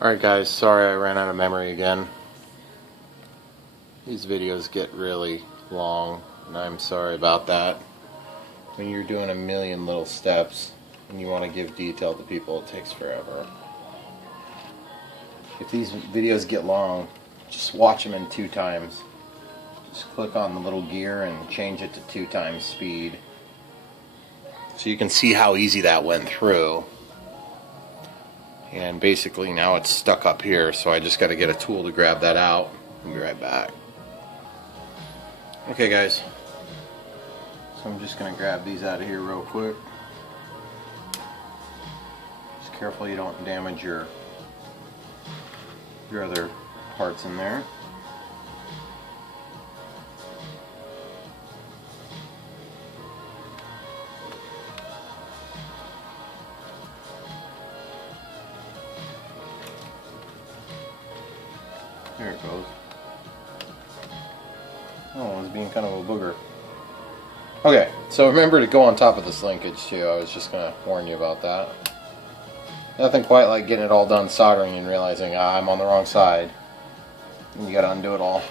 Alright guys, sorry I ran out of memory again. These videos get really long, and I'm sorry about that. When you're doing a million little steps and you want to give detail to people, it takes forever. If these videos get long, just watch them in 2 times. Just click on the little gear and change it to 2 times speed. So you can see how easy that went through. And basically now it's stuck up here, so I just got to get a tool to grab that out. I'll be right back. Okay guys, so I'm just going to grab these out of here real quick. Just careful you don't damage your other parts in there. There it goes. Oh, it's being kind of a booger. Okay, so remember to go on top of this linkage too. I was just going to warn you about that. Nothing quite like getting it all done soldering and realizing I'm on the wrong side. And you got to undo it all.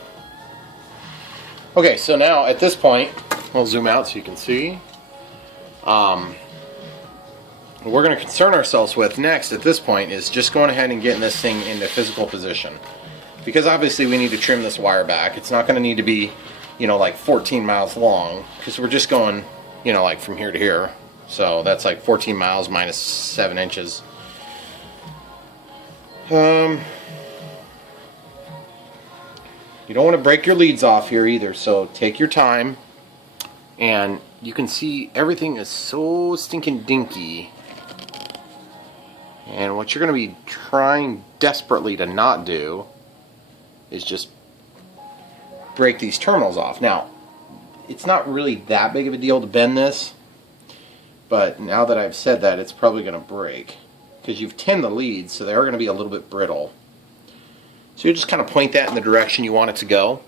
Okay, so now at this point, we'll zoom out so you can see. What we're going to concern ourselves with next at this point is just going ahead and getting this thing into physical position. Because obviously we need to trim this wire back. It's not going to need to be, like 14 miles long, because we're just going, like from here to here. So that's like 14 miles minus 7 inches. You don't want to break your leads off here either, so take your time. And you can see everything is so stinking dinky. And what you're going to be trying desperately to not do is just break these terminals off. Now, it's not really that big of a deal to bend this, but now that I've said that, it's probably going to break, because you've tinned the leads, so they are going to be a little bit brittle. So you just kind of point that in the direction you want it to go,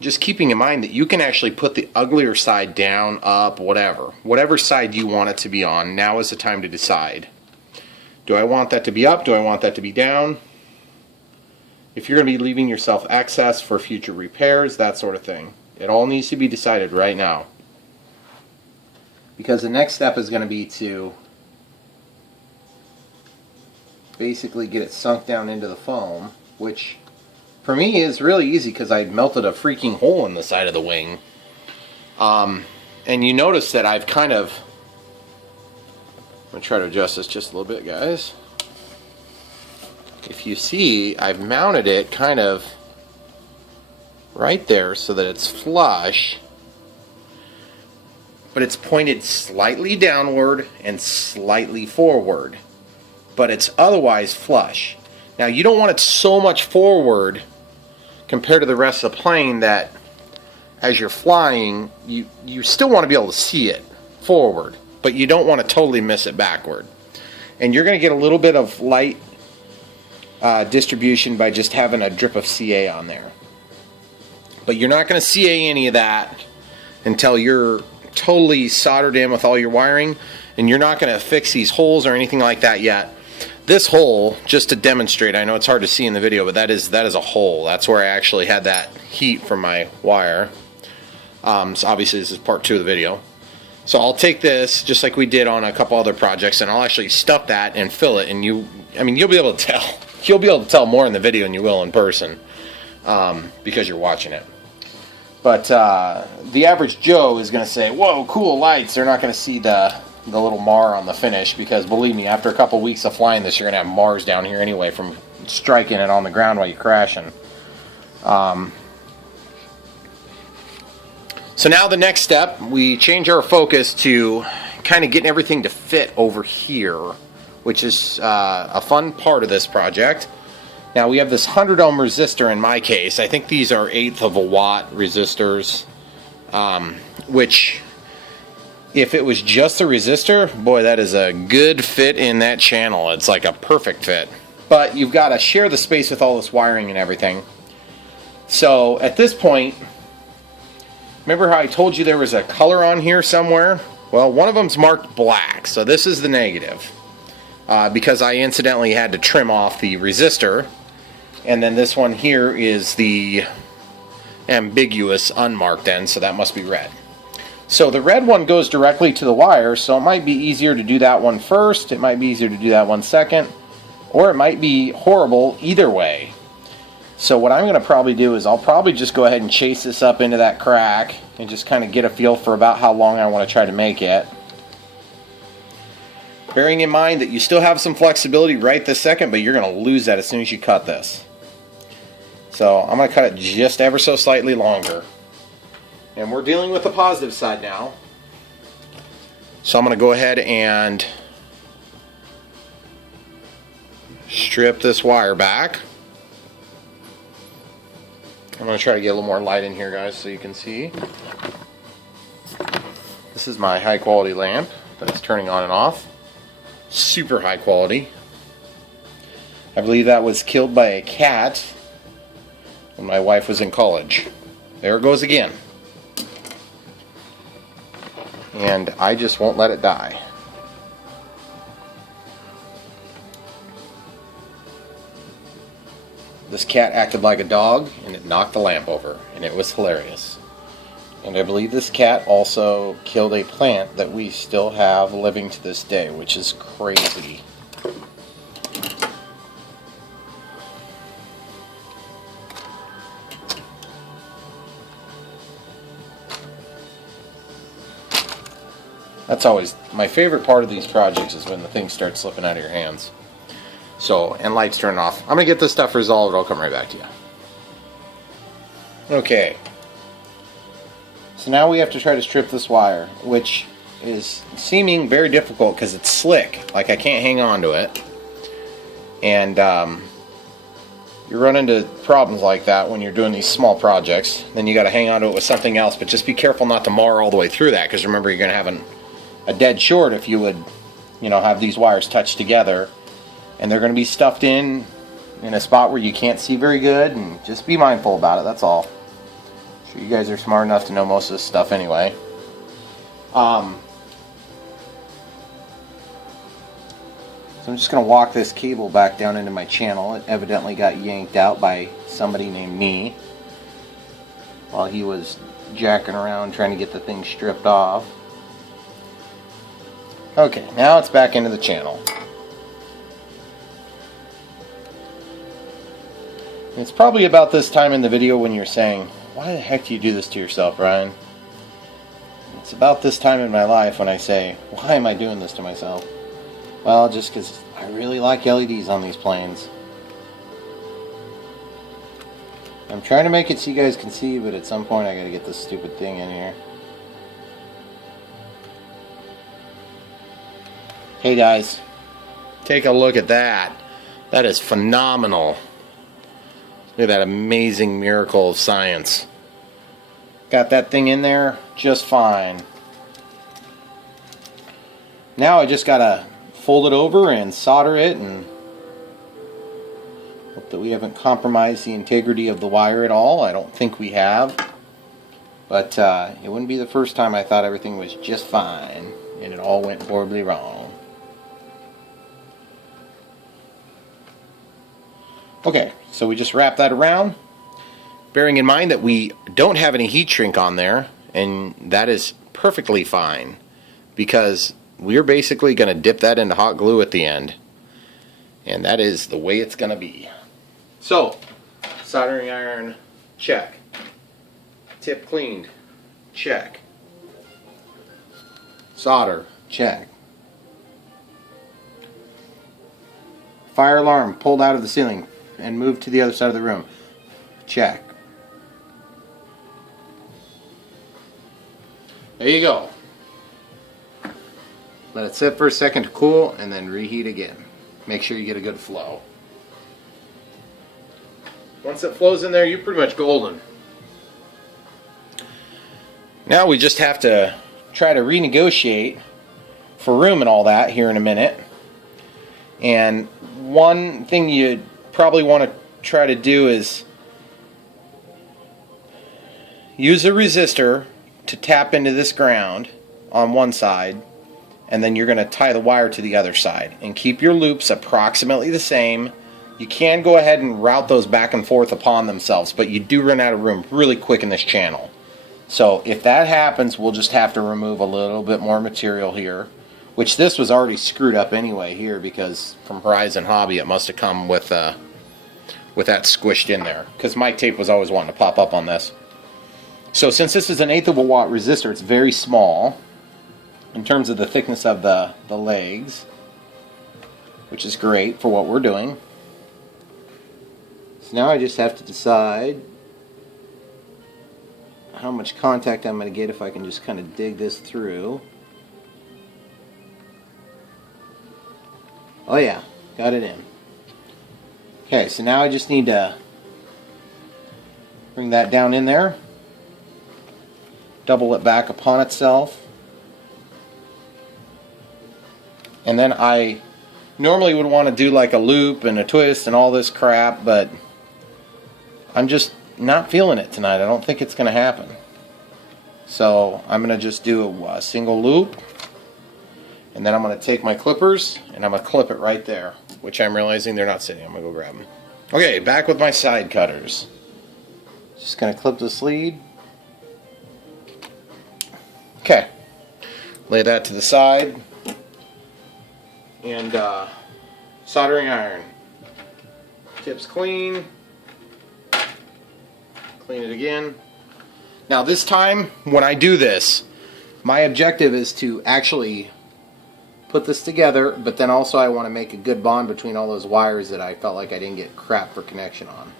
just keeping in mind that you can actually put the uglier side down, up, whatever side you want it to be on. Now is the time to decide. Do I want that to be up? Do I want that to be down? If you're going to be leaving yourself access for future repairs, that sort of thing. It all needs to be decided right now. Because the next step is going to be to basically get it sunk down into the foam, which for me is really easy because I melted a freaking hole in the side of the wing. And you notice that I've kind of... I'm going to try to adjust this just a little bit, guys. If you see, I've mounted it kind of right there so that it's flush, but it's pointed slightly downward and slightly forward, but it's otherwise flush. Now you don't want it so much forward compared to the rest of the plane that as you're flying you still want to be able to see it forward, but you don't want to totally miss it backward. And you're going to get a little bit of light distribution by just having a drip of CA on there. But you're not going to CA any of that until you're totally soldered in with all your wiring, and you're not going to fix these holes or anything like that yet. This hole, just to demonstrate, I know it's hard to see in the video, but that is a hole. That's where I actually had that heat from my wire. So obviously this is part 2 of the video. So I'll take this, just like we did on a couple other projects, and I'll actually stuff that and fill it, and you'll be able to tell. You'll be able to tell more in the video than you will in person, because you're watching it. But the average Joe is going to say, whoa, cool lights. They're not going to see the little mar on the finish, because believe me, after a couple weeks of flying this, you're going to have mars down here anyway from striking it on the ground while you're crashing. So now the next step, we change our focus to kind of getting everything to fit over here, which is a fun part of this project. Now we have this 100 ohm resistor in my case. I think these are 1/8 of a watt resistors, which if it was just a resistor, boy, that is a good fit in that channel. It's like a perfect fit. But you've got to share the space with all this wiring and everything. So at this point, remember how I told you there was a color on here somewhere? Well, one of them's marked black, so this is the negative. because I incidentally had to trim off the resistor. And then this one here is the ambiguous unmarked end, so that must be red. So the red one goes directly to the wire, so it might be easier to do that one first, it might be easier to do that one second, or it might be horrible either way. So what I'm going to probably do is I'll probably just go ahead and chase this up into that crack and just kind of get a feel for about how long I want to try to make it. Bearing in mind that you still have some flexibility right this second, but you're going to lose that as soon as you cut this. So I'm going to cut it just ever so slightly longer. And we're dealing with the positive side now. So I'm going to go ahead and strip this wire back. I'm going to try to get a little more light in here, guys, so you can see. This is my high quality lamp that's turning on and off. Super high quality. I believe that was killed by a cat when my wife was in college. There it goes again. And I just won't let it die. This cat acted like a dog and it knocked the lamp over, and it was hilarious. And I believe this cat also killed a plant that we still have living to this day, which is crazy. That's always my favorite part of these projects, is when the things start slipping out of your hands. So, and lights turn off. I'm going to get this stuff resolved. I'll come right back to you. Okay. So now we have to try to strip this wire, which is seeming very difficult because it's slick. Like I can't hang on to it. And you run into problems like that when you're doing these small projects. Then you got to hang on to it with something else. But just be careful not to mar all the way through that, because remember, you're going to have a dead short if you would, you know, have these wires touch together. And they're going to be stuffed in a spot where you can't see very good, and just be mindful about it, that's all. I'm sure you guys are smart enough to know most of this stuff anyway. So I'm just going to walk this cable back down into my channel. It evidently got yanked out by somebody named me while he was jacking around trying to get the thing stripped off. Okay, now it's back into the channel. It's probably about this time in the video when you're saying, why the heck do you do this to yourself, Ryan? It's about this time in my life when I say, why am I doing this to myself? Well, just because I really like LEDs on these planes. I'm trying to make it so you guys can see, but at some point I gotta get this stupid thing in here. Hey guys, take a look at that. That is phenomenal. Look at that amazing miracle of science. Got that thing in there just fine. Now I just gotta fold it over and solder it, and hope that we haven't compromised the integrity of the wire at all. I don't think we have. But it wouldn't be the first time I thought everything was just fine and it all went horribly wrong. Okay, so we just wrap that around, bearing in mind that we don't have any heat shrink on there, and that is perfectly fine, because we're basically going to dip that into hot glue at the end, and that is the way it's going to be. So, soldering iron, check. Tip cleaned, check. Solder, check. Fire alarm pulled out of the ceiling and moved to the other side of the room. Check. There you go. Let it sit for a second to cool and then reheat again. Make sure you get a good flow. Once it flows in there, you're pretty much golden. Now we just have to try to renegotiate for room and all that here in a minute. And one thing you probably want to try to do is use a resistor to tap into this ground on one side, and then you're going to tie the wire to the other side. And keep your loops approximately the same. You can go ahead and route those back and forth upon themselves, but you do run out of room really quick in this channel. So if that happens, we'll just have to remove a little bit more material here, which this was already screwed up anyway here, because from Horizon Hobby it must have come with that squished in there, because mic tape was always wanting to pop up on this. So since this is an 1/8 of a watt resistor, it's very small in terms of the thickness of the legs, which is great for what we're doing. So now I just have to decide how much contact I'm going to get if I can just kind of dig this through. Oh yeah, got it in. Okay, so now I just need to bring that down in there, double it back upon itself, and then I normally would want to do like a loop and a twist and all this crap, but I'm just not feeling it tonight. I don't think it's going to happen. So I'm going to just do a single loop, and then I'm going to take my clippers and I'm going to clip it right there, which I'm realizing they're not sitting. I'm going to go grab them. Okay, back with my side cutters. Just going to clip this lead. Okay, lay that to the side, and soldering iron. Tips clean. Clean it again. Now this time, when I do this, my objective is to actually put this together, but then also I want to make a good bond between all those wires that I felt like I didn't get crap for connection on.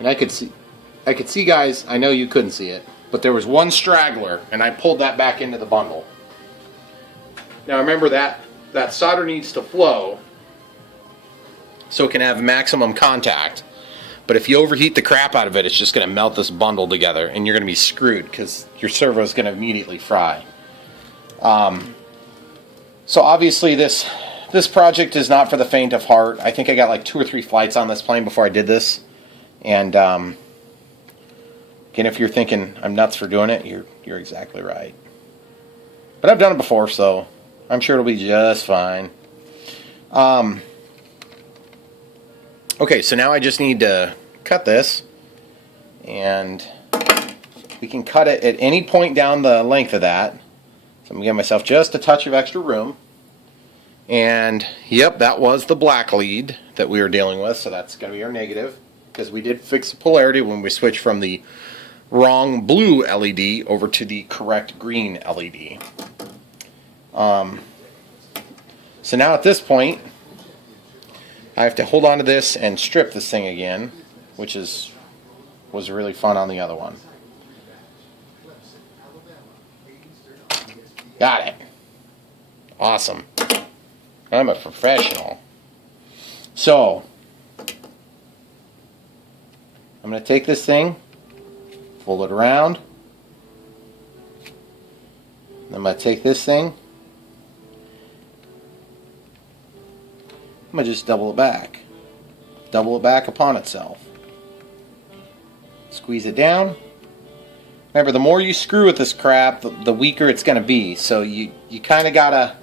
And I could see guys, I know you couldn't see it, but there was one straggler, and I pulled that back into the bundle. Now remember that solder needs to flow so it can have maximum contact. But if you overheat the crap out of it, it's just going to melt this bundle together, and you're going to be screwed because your servo is going to immediately fry. So obviously this project is not for the faint of heart. I think I got like 2 or 3 flights on this plane before I did this. And again, if you're thinking I'm nuts for doing it, you're exactly right. But I've done it before, so I'm sure it'll be just fine. Okay, so now I just need to cut this, and we can cut it at any point down the length of that. So I'm going to give myself just a touch of extra room. And yep, that was the black lead that we were dealing with, so that's going to be our negative, because we did fix the polarity when we switched from the wrong blue LED over to the correct green LED. So now at this point, I have to hold on to this and strip this thing again, which was really fun on the other one. Got it. Awesome. I'm a professional. So, I'm going to take this thing, fold it around, and I'm going to take this thing, I'm going to just double it back upon itself. Squeeze it down. Remember, the more you screw with this crap, the weaker it's going to be. So you kind of got to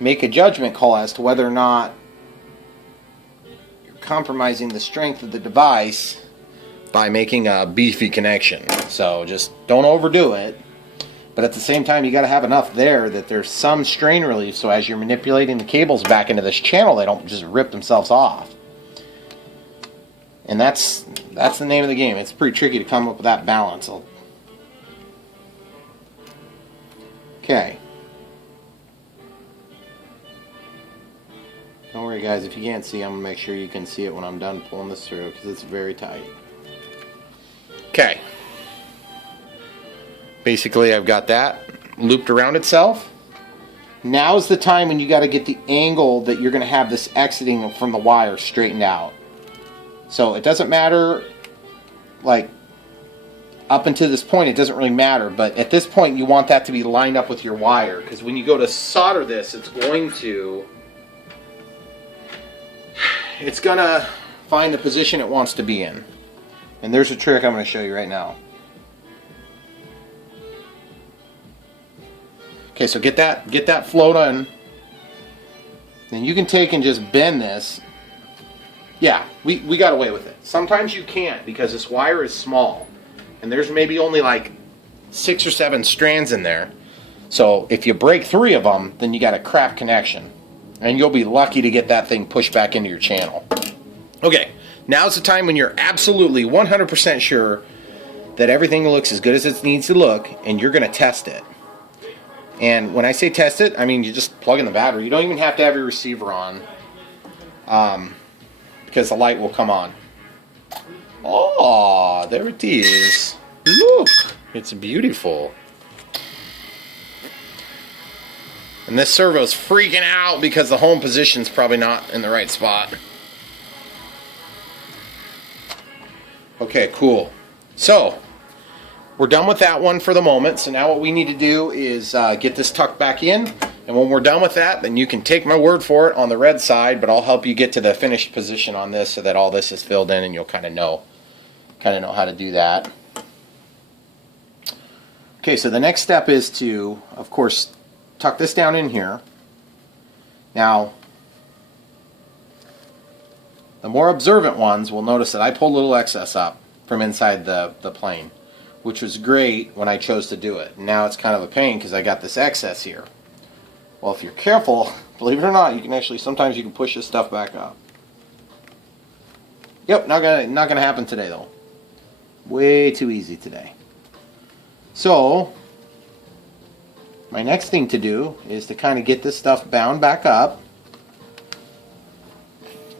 make a judgment call as to whether or not you're compromising the strength of the device by making a beefy connection. So just don't overdo it. But at the same time, you got to have enough there that there's some strain relief, so as you're manipulating the cables back into this channel, they don't just rip themselves off. And that's the name of the game. It's pretty tricky to come up with that balance. Okay. Don't worry guys, if you can't see, I'm going to make sure you can see it when I'm done pulling this through, because it's very tight. Okay. Basically, I've got that looped around itself. Now's the time when you got to get the angle that you're going to have this exiting from the wire straightened out. So it doesn't matter, like, up until this point it doesn't really matter, but at this point you want that to be lined up with your wire, because when you go to solder this, it's going to find the position it wants to be in. And there's a trick I'm going to show you right now. Okay, so get that float on. Then you can take and just bend this. Yeah, we got away with it. Sometimes you can't because this wire is small. And there's maybe only like 6 or 7 strands in there. So if you break 3 of them, then you got a crap connection. And you'll be lucky to get that thing pushed back into your channel. Okay, now's the time when you're absolutely 100% sure that everything looks as good as it needs to look, and you're going to test it. And when I say test it, I mean you just plug in the battery. You don't even have to have your receiver on, because the light will come on. Oh, there it is. Look, it's beautiful. And this servo's freaking out because the home position's probably not in the right spot. Okay, cool. So, we're done with that one for the moment. So now what we need to do is get this tucked back in. And when we're done with that, then you can take my word for it on the red side, but I'll help you get to the finished position on this so that all this is filled in and you'll kind of know how to do that. Okay, so the next step is to, of course, tuck this down in here. Now, the more observant ones will notice that I pulled a little excess up from inside the plane, which was great when I chose to do it. Now it's kind of a pain because I got this excess here. Well, if you're careful, believe it or not, you can actually, sometimes you can push this stuff back up. Yep, not gonna happen today though. Way too easy today. So, my next thing to do is to kind of get this stuff bound back up.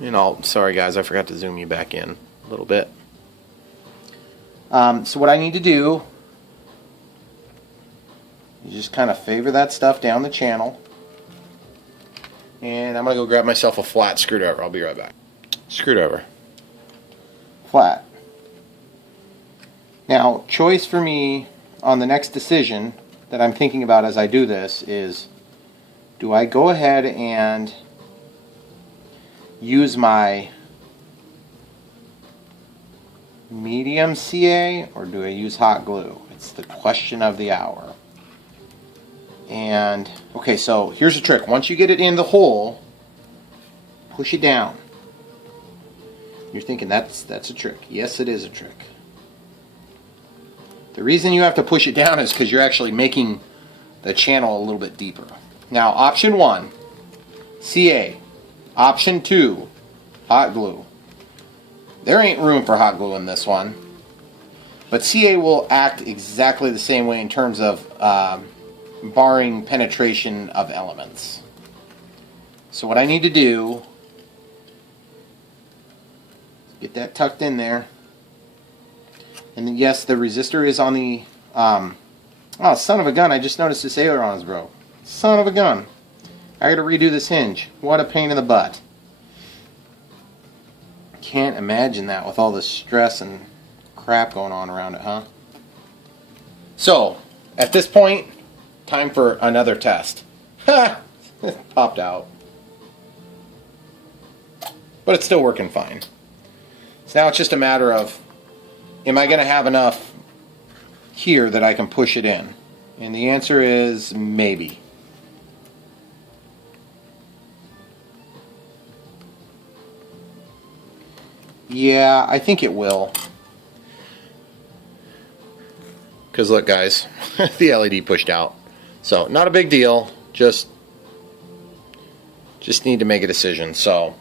And sorry guys, I forgot to zoom you back in a little bit. So what I need to do, you just kind of favor that stuff down the channel. And I'm going to go grab myself a flat screwdriver. I'll be right back. Screwdriver. Flat. Now, choice for me on the next decision that I'm thinking about as I do this is, do I go ahead and use my medium CA or do I use hot glue? It's the question of the hour. And okay, so here's the trick. Once you get it in the hole, push it down. You're thinking that's a trick. Yes, it is a trick. The reason you have to push it down is because you're actually making the channel a little bit deeper. Now, option 1, CA. Option 2, hot glue. There ain't room for hot glue in this one, but CA will act exactly the same way in terms of barring penetration of elements. So what I need to do is get that tucked in there. And then, yes, the resistor is on the oh, son of a gun, I just noticed this aileron is broke. Son of a gun. I gotta redo this hinge. What a pain in the butt. Can't imagine that with all the stress and crap going on around it, huh? So, at this point, time for another test. Ha! It popped out. But it's still working fine. So now it's just a matter of, am I going to have enough here that I can push it in? And the answer is maybe. Yeah, I think it will. Because look guys, the LED pushed out. So, not a big deal. Just need to make a decision. So,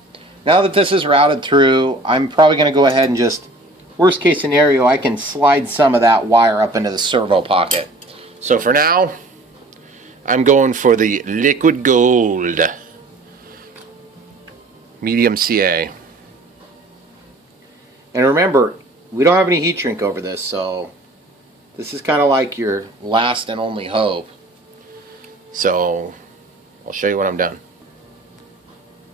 now that this is routed through, I'm probably going to go ahead and just, worst case scenario, I can slide some of that wire up into the servo pocket. So for now, I'm going for the liquid gold medium CA. And remember, we don't have any heat shrink over this, so this is kind of like your last and only hope. So I'll show you when I'm done.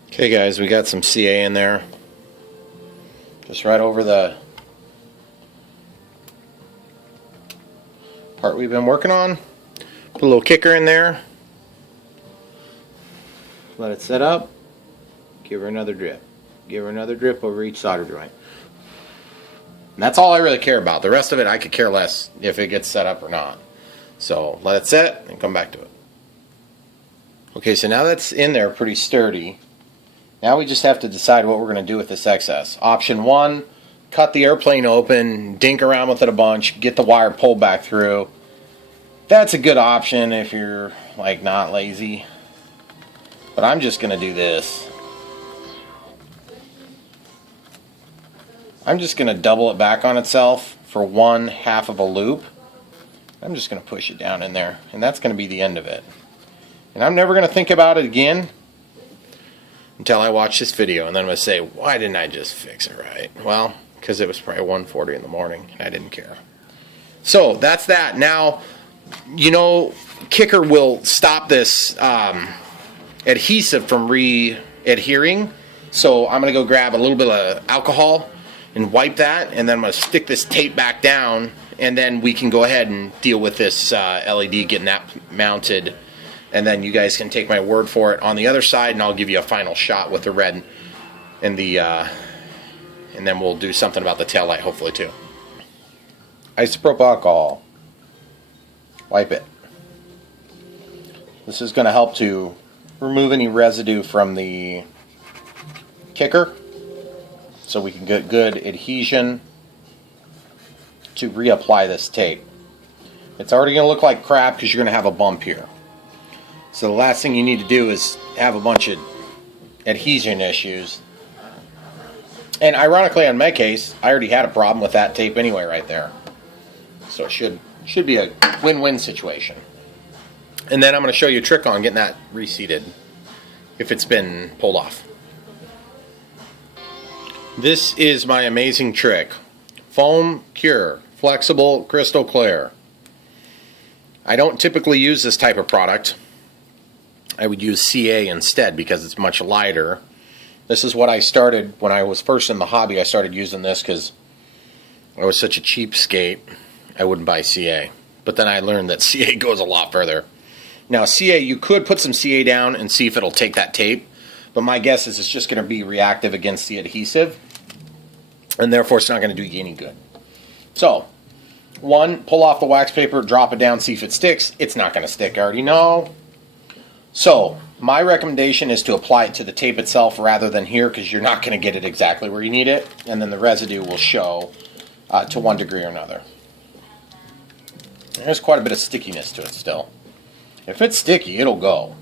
Okay guys, we got some CA in there. Just right over the part we've been working on. Put a little kicker in there. Let it set up. Give her another drip. Give her another drip over each solder joint. And that's all I really care about. The rest of it, I could care less if it gets set up or not. So let it set and come back to it. Okay, so now that's in there pretty sturdy. Now we just have to decide what we're going to do with this excess. Option 1, cut the airplane open, dink around with it a bunch, get the wire pulled back through. That's a good option if you're like not lazy. But I'm just going to do this. I'm just going to double it back on itself for 1/2 of a loop. I'm just going to push it down in there, and that's going to be the end of it. And I'm never going to think about it again until I watch this video, and then I'm going to say, why didn't I just fix it right? Well, because it was probably 1:40 in the morning, and I didn't care. So that's that. Now, you know, Kicker will stop this adhesive from re-adhering. So I'm going to go grab a little bit of alcohol and wipe that, and then I'm going to stick this tape back down, and then we can go ahead and deal with this LED, getting that mounted, and then you guys can take my word for it on the other side, and I'll give you a final shot with the red and the and then we'll do something about the tail light hopefully too. Isopropyl alcohol. Wipe it. This is going to help to remove any residue from the kicker, so we can get good adhesion to reapply this tape. It's already going to look like crap because you're going to have a bump here. So the last thing you need to do is have a bunch of adhesion issues. And ironically, on my case, I already had a problem with that tape anyway right there. So it should be a win-win situation. And then I'm going to show you a trick on getting that reseated if it's been pulled off. This is my amazing trick. Foam Cure, flexible, crystal clear. I don't typically use this type of product. I would use CA instead because it's much lighter. This is what I started when I was first in the hobby. I started using this because I was such a cheapskate. I wouldn't buy CA. But then I learned that CA goes a lot further. Now CA, you could put some CA down and see if it'll take that tape. But my guess is it's just going to be reactive against the adhesive. And therefore it's not going to do you any good. So, 1, pull off the wax paper, drop it down, see if it sticks. It's not going to stick, I already know. So, my recommendation is to apply it to the tape itself rather than here, because you're not going to get it exactly where you need it. And then the residue will show to one degree or another. There's quite a bit of stickiness to it still. If it's sticky, it'll go.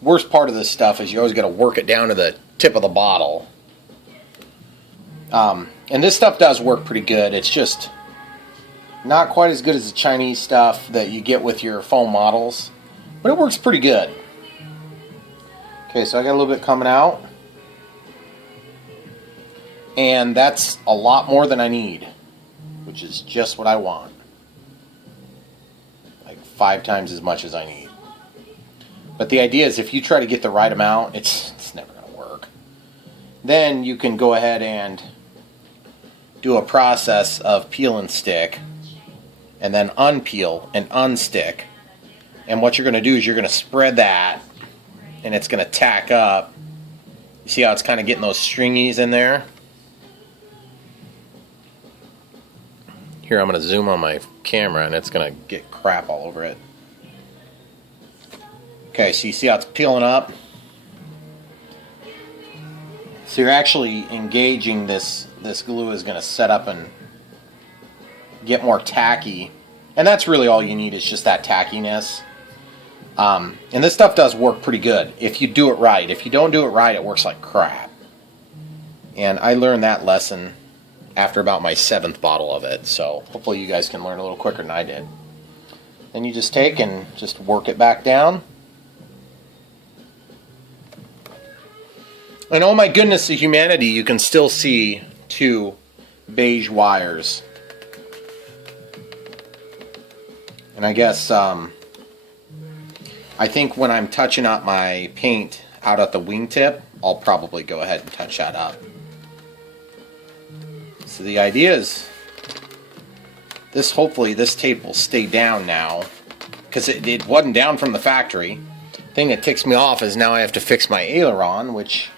Worst part of this stuff is you always got to work it down to the tip of the bottle. And this stuff does work pretty good. It's just not quite as good as the Chinese stuff that you get with your foam models, but it works pretty good. Okay, so I got a little bit coming out, and that's a lot more than I need, which is just what I want. Like 5 times as much as I need. But the idea is if you try to get the right amount, it's never going to work. Then you can go ahead and do a process of peel and stick, and then unpeel and unstick. And what you're going to do is you're going to spread that, and it's going to tack up. You see how it's kind of getting those stringies in there? Here, I'm going to zoom on my camera, and it's going to get crap all over it. Okay, so you see how it's peeling up? So you're actually engaging this glue is going to set up and get more tacky. And that's really all you need, is just that tackiness. And this stuff does work pretty good if you do it right. If you don't do it right, it works like crap. And I learned that lesson after about my 7th bottle of it. So hopefully you guys can learn a little quicker than I did. Then you just take and just work it back down. And oh my goodness of humanity, you can still see 2 beige wires. And I guess, I think when I'm touching up my paint out at the wingtip, I'll probably go ahead and touch that up. So the idea is, hopefully this tape will stay down now, because it wasn't down from the factory. I thing that ticks me off is now I have to fix my aileron, which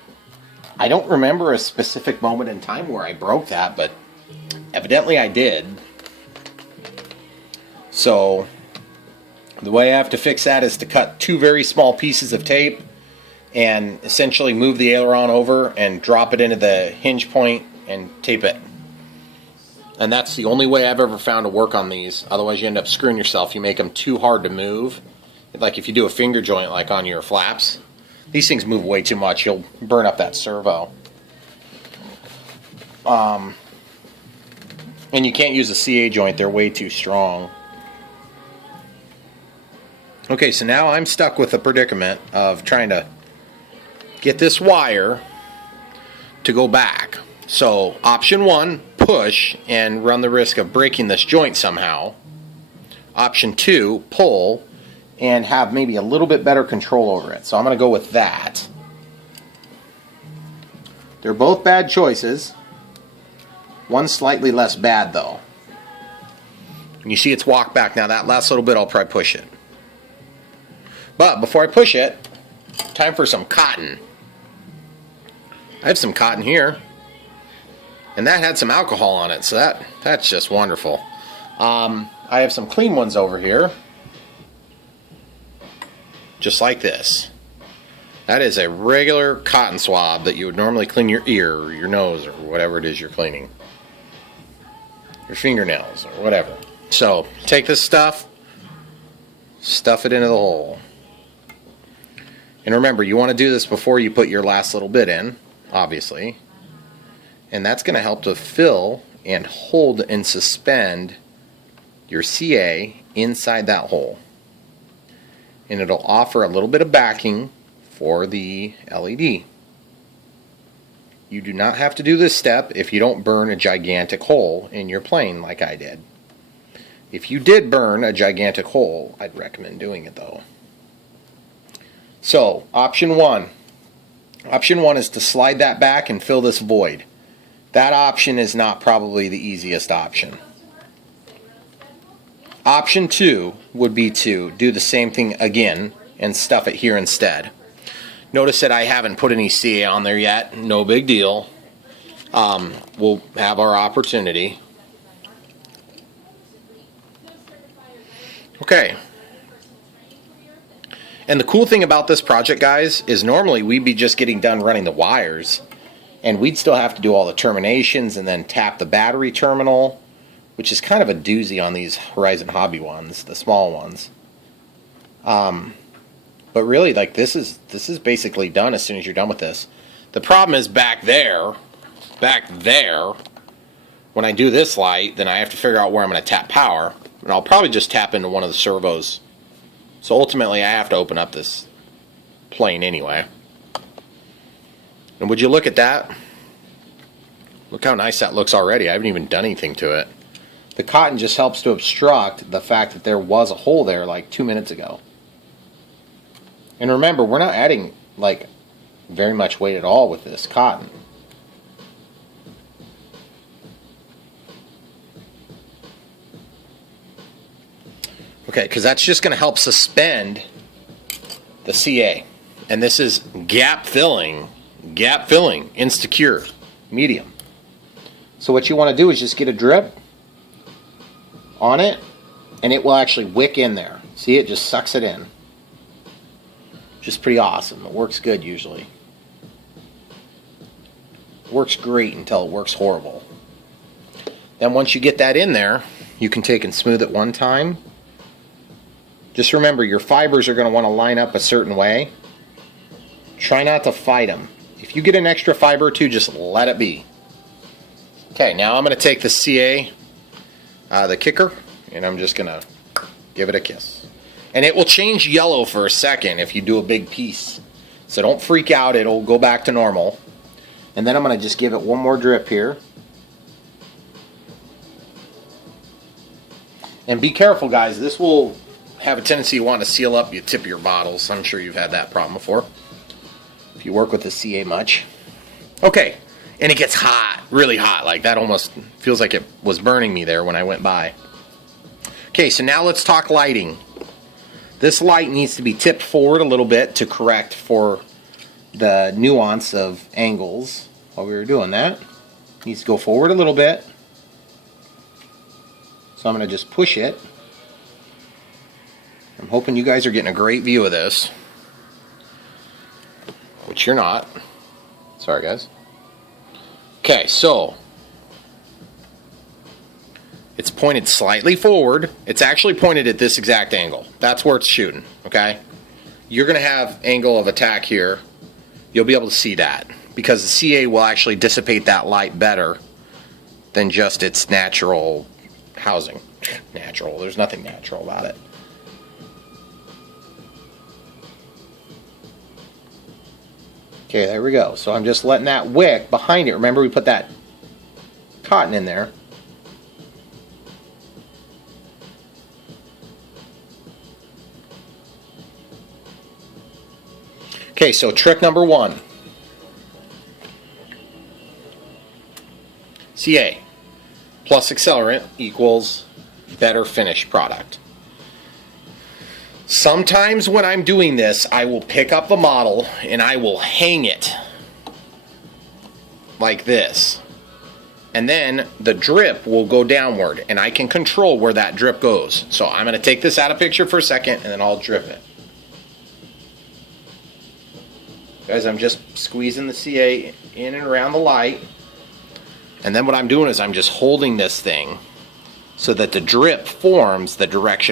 I don't remember a specific moment in time where I broke that, but evidently I did. So the way I have to fix that is to cut 2 very small pieces of tape and essentially move the aileron over and drop it into the hinge point and tape it. And that's the only way I've ever found to work on these. Otherwise you end up screwing yourself. You make them too hard to move. Like if you do a finger joint like on your flaps, these things move way too much. You'll burn up that servo. And you can't use a CA joint. They're way too strong. Okay, so now I'm stuck with the predicament of trying to get this wire to go back. So option 1, push and run the risk of breaking this joint somehow. Option 2, pull and have maybe a little bit better control over it. So I'm going to go with that. They're both bad choices. One's slightly less bad though. And you see it's walked back. Now that last little bit I'll probably push it. But before I push it, time for some cotton. I have some cotton here. And that had some alcohol on it, so that's just wonderful. I have some clean ones over here. Just like this. That is a regular cotton swab that you would normally clean your ear or your nose or whatever it is you're cleaning. Your fingernails or whatever. So take this stuff, stuff it into the hole. And remember, you want to do this before you put your last little bit in, obviously. And that's going to help to fill and hold and suspend your CA inside that hole. And it'll offer a little bit of backing for the LED. You do not have to do this step if you don't burn a gigantic hole in your plane like I did. If you did burn a gigantic hole, I'd recommend doing it though. So, option 1. Option 1 is to slide that back and fill this void. That option is not probably the easiest option. Option 2 would be to do the same thing again and stuff it here instead. Notice that I haven't put any CA on there yet. No big deal. We'll have our opportunity. Okay. And the cool thing about this project, guys, is normally we'd be just getting done running the wires, and we'd still have to do all the terminations and then tap the battery terminal, which is kind of a doozy on these Horizon Hobby ones, the small ones. But really, like this is basically done as soon as you're done with this. The problem is back there, when I do this light, then I have to figure out where I'm going to tap power, and I'll probably just tap into one of the servos. So ultimately, I have to open up this plane anyway. And would you look at that? Look how nice that looks already. I haven't even done anything to it. The cotton just helps to obstruct the fact that there was a hole there like 2 minutes ago. And remember, we're not adding like very much weight at all with this cotton. Okay, because that's just going to help suspend the CA. And this is gap filling, Instacure, medium. So what you want to do is just get a drip on it, and it will actually wick in there. See, it just sucks it in. Just pretty awesome. It works good usually. It works great until it works horrible. Then once you get that in there, you can take and smooth it one time. Just remember, your fibers are going to want to line up a certain way. Try not to fight them. If you get an extra fiber or two, just let it be. Okay, now I'm going to take the CA, the kicker, and I'm just going to give it a kiss. And it will change yellow for a second if you do a big piece. So don't freak out, it'll go back to normal. And then I'm going to just give it one more drip here. And be careful, guys, this will have a tendency to want to seal up the tip of your bottles. I'm sure you've had that problem before if you work with the CA much. Okay, and it gets hot, really hot. Like that almost feels like it was burning me there when I went by. Okay, so now let's talk lighting. This light needs to be tipped forward a little bit to correct for the nuance of angles while we were doing that. It needs to go forward a little bit. So I'm going to just push it. I'm hoping you guys are getting a great view of this, which you're not. Sorry, guys. Okay, so it's pointed slightly forward. It's actually pointed at this exact angle. That's where it's shooting, okay? You're going to have angle of attack here. You'll be able to see that because the CA will actually dissipate that light better than just its natural housing. Natural. There's nothing natural about it. Okay, there we go. So I'm just letting that wick behind it. Remember, we put that cotton in there. Okay, so trick number 1. CA plus accelerant equals better finished product. Sometimes when I'm doing this, I will pick up the model and I will hang it like this. And then the drip will go downward and I can control where that drip goes. So I'm going to take this out of picture for a second and then I'll drip it. Guys, I'm just squeezing the CA in and around the light. And then what I'm doing is I'm just holding this thing so that the drip forms the direction